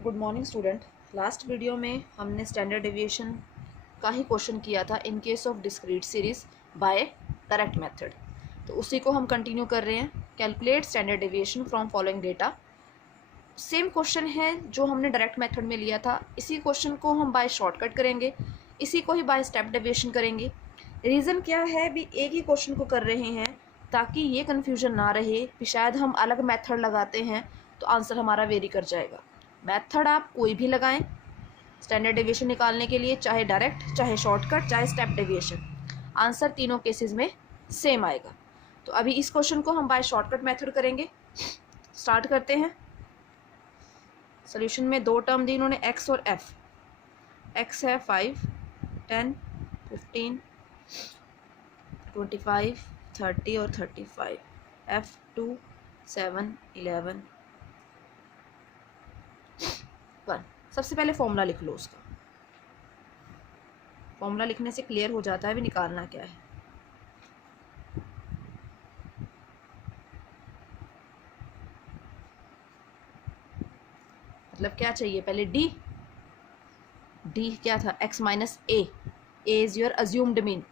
Good morning student. Last video में हमने standard deviation का ही क्वेश्चन किया था in case of discrete series by direct method. तो उसी को हम कंटिन्यू कर रहे हैं। Calculate standard deviation from following data. Same question है जो हमने डायरेक्ट मेथड में लिया था। इसी क्वेश्चन को हम बाय शॉर्टकट करेंगे, इसी को ही बाय स्टेप डेविएशन करेंगे। रीज़न क्या है, भी एक ही क्वेश्चन को कर रहे हैं ताकि ये कन्फ्यूजन ना रहे कि शायद हम अलग मेथड लगाते हैं तो आंसर हमारा वेरी कर जाएगा। मेथड आप कोई भी लगाएं स्टैंडर्ड डेविएशन निकालने के लिए, चाहे डायरेक्ट, चाहे शॉर्टकट, चाहे स्टेप डेविएशन, आंसर तीनों केसेस में सेम आएगा। तो अभी इस क्वेश्चन को हम बाय शॉर्टकट मेथड करेंगे। स्टार्ट करते हैं। सोल्यूशन में दो टर्म दी इन्होंने, एक्स और एफ। एक्स है 5, 10, 15, 25, 30 और 35। एफ 2, 7, 11, 1। सबसे पहले फॉर्मूला लिख लो उसका। फॉर्मूला लिखने से क्लियर हो जाता है भी निकालना क्या है। मतलब क्या चाहिए, पहले डी। डी क्या था, x minus A. A is your assumed mean.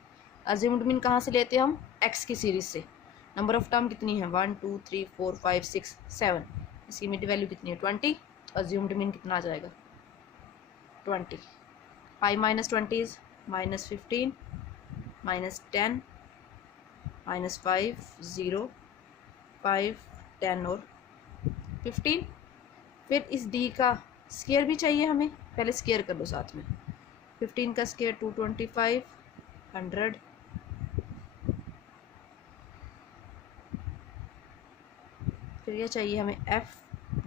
Assumed mean कहाँ से लेते हैं हम, एक्स की सीरीज से। नंबर ऑफ टर्म कितनी है, 1 2 3 4 5 6 7। इसकी मिड वैल्यू कितनी है, 20। तो अज्यूम्ड मीन कितना आ जाएगा, 20। 5 minus 20 is minus 15, minus 10, minus 5, 0, 5, 10 और 15। फिर इस डी का स्केयर भी चाहिए हमें, पहले स्केयर कर लो साथ में। 15 का स्केयर 225, 100। फिर ये चाहिए हमें एफ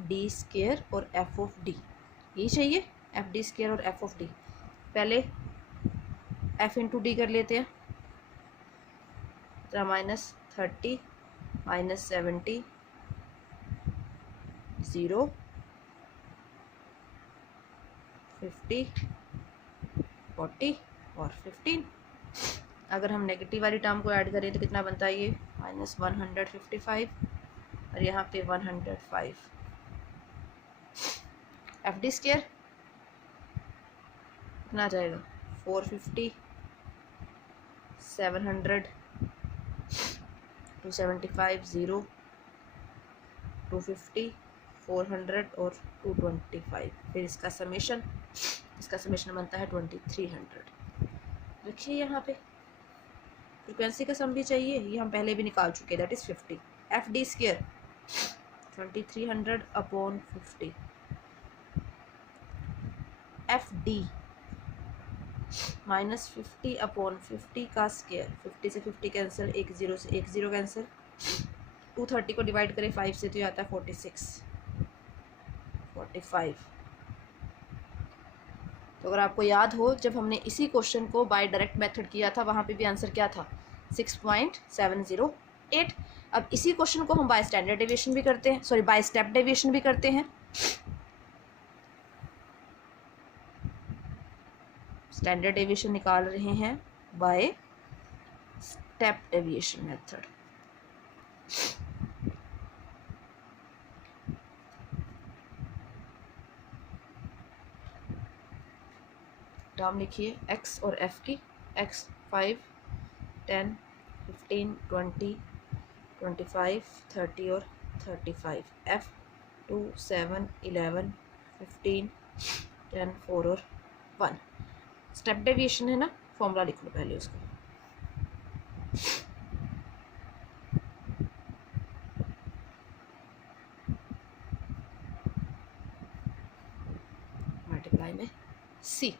डी स्केयर और एफ ऑफ डी। यही चाहिए, एफ डी स्केयर और एफ ऑफ डी। पहले एफ इंटू डी कर लेते हैं। तो माइनस 30, माइनस 70, 0, 50, 40 और 15। अगर हम नेगेटिव वाली टर्म को ऐड करें तो कितना बनता है ये, माइनस 155 और यहाँ पे 105। एफ डी स्केयर कितना आ जाएगा, 450, 700, 275, 0, 250, 400 और 225। फिर इसका समेशन बनता है 2300। देखिए यहाँ पे फ्रिक्वेंसी का सम भी चाहिए, ये हम पहले भी निकाल चुके हैं, that is 50। F D square 2300 upon 50। F D minus 50 upon 50 का स्केयर। 50 से 50 कैंसिल, 1 0 से 1 0 कैंसिल। 230 को डिवाइड करें 5 से तो ये आता है 46, 45। तो अगर आपको याद हो, जब हमने इसी क्वेश्चन को बाय डायरेक्ट मेथड किया था वहाँ पे भी आंसर क्या था, 6.708। अब इसी क्वेश्चन को हम बाय स्टैंडर्ड डेविएशन भी करते हैं, सॉरी बाय स्टेप डेविएशन भी करते हैं। स्टैंडर्ड डेविएशन निकाल रहे हैं by step deviation method. Term लिखिए एक्स और एफ की। एक्स 5, 10, 15, 20, 25, 30 और 35। एफ 2, 7, 11, 15, 10, 4 और 1। स्टेप डेविएशन है ना, फॉर्मूला लिख लो पहले उसका। मल्टीप्लाई में सी।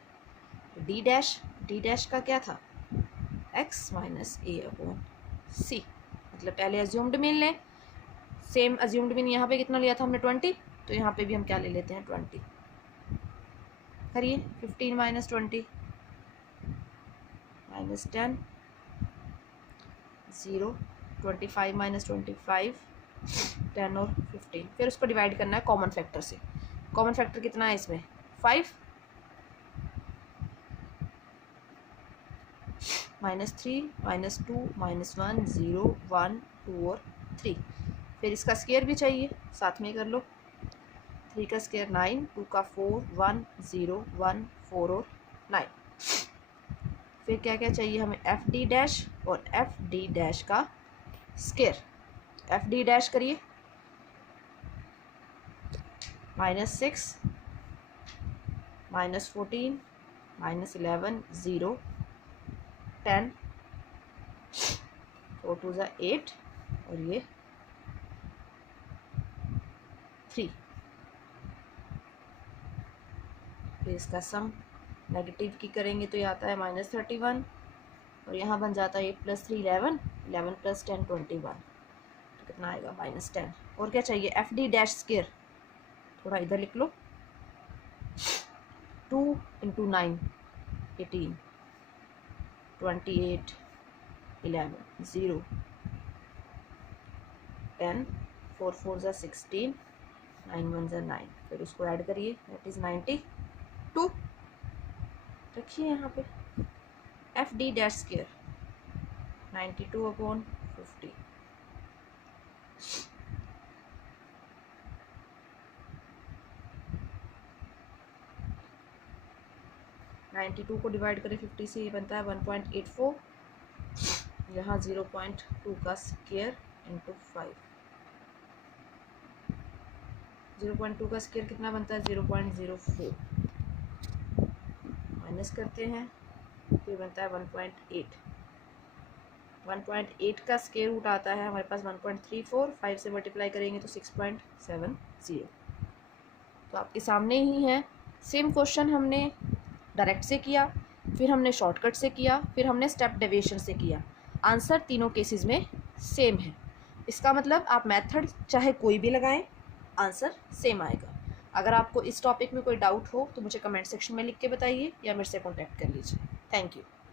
डी डैश का क्या था, एक्स माइनस ए अपॉन सी। मतलब पहले अज्यूम्ड मीन लें। सेम अज्यूम्ड मीन यहाँ पे कितना लिया था हमने, 20। तो यहाँ पे भी हम क्या ले लेते हैं, 20 करिए। 15 माइनस 20 माइनस 10, 0, 25 माइनस 25, 10 और 15। फिर उसको डिवाइड करना है कॉमन फैक्टर से। कॉमन फैक्टर कितना है इसमें, 5, माइनस 3, माइनस 2, माइनस 1, 0, 1, 2 और 3। फिर इसका स्केयर भी चाहिए, साथ में कर लो। 3 का स्क्वायर 9, 2 का 4, 1 0 1 4 और 9। फिर क्या क्या चाहिए हमें, एफ डी डैश और एफ डी डैश का स्क्वायर। एफ डी डैश करिए, -6 -14 -11 0 10 4 2 8 और ये 3। फिर इसका सम नेगेटिव की करेंगे तो ये आता है -31 और यहाँ बन जाता है 8 + 3 11 11 + 10 21, तो कितना आएगा -10। और क्या चाहिए, एफ डी डैश स्क्वायर, थोड़ा इधर लिख लो, 2 × 9 18 28 11 0 10 4 4 16 9 1 9। फिर उसको ऐड करिए, दैट इज 92। रखिए यहाँ पे एफ डी डैश स्क्वायर 92/50। (92) को डिवाइड करें 50 से, ये बनता है 1.84। यहाँ 0.2 का स्क्वायर इंटू 5, 0.2 का स्क्वायर कितना बनता है 0.04, माइनस करते हैं फिर बनता है 1.8। 1.8 का स्क्वायर रूट आता है हमारे पास 1.34, 5 से मल्टीप्लाई करेंगे तो 6.70। तो आपके सामने ही है, सेम क्वेश्चन हमने डायरेक्ट से किया, फिर हमने शॉर्टकट से किया, फिर हमने स्टेप डेविएशन से किया। आंसर तीनों केसेस में सेम है। इसका मतलब आप मेथड चाहे कोई भी लगाएं, आंसर सेम आएगा। अगर आपको इस टॉपिक में कोई डाउट हो तो मुझे कमेंट सेक्शन में लिख के बताइए या मेरे से कॉन्टैक्ट कर लीजिए। Thank you.